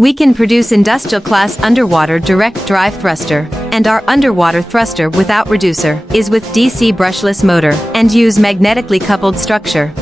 We can produce industrial class underwater direct drive thruster, and our underwater thruster without reducer is with DC brushless motor and use magnetically coupled structure.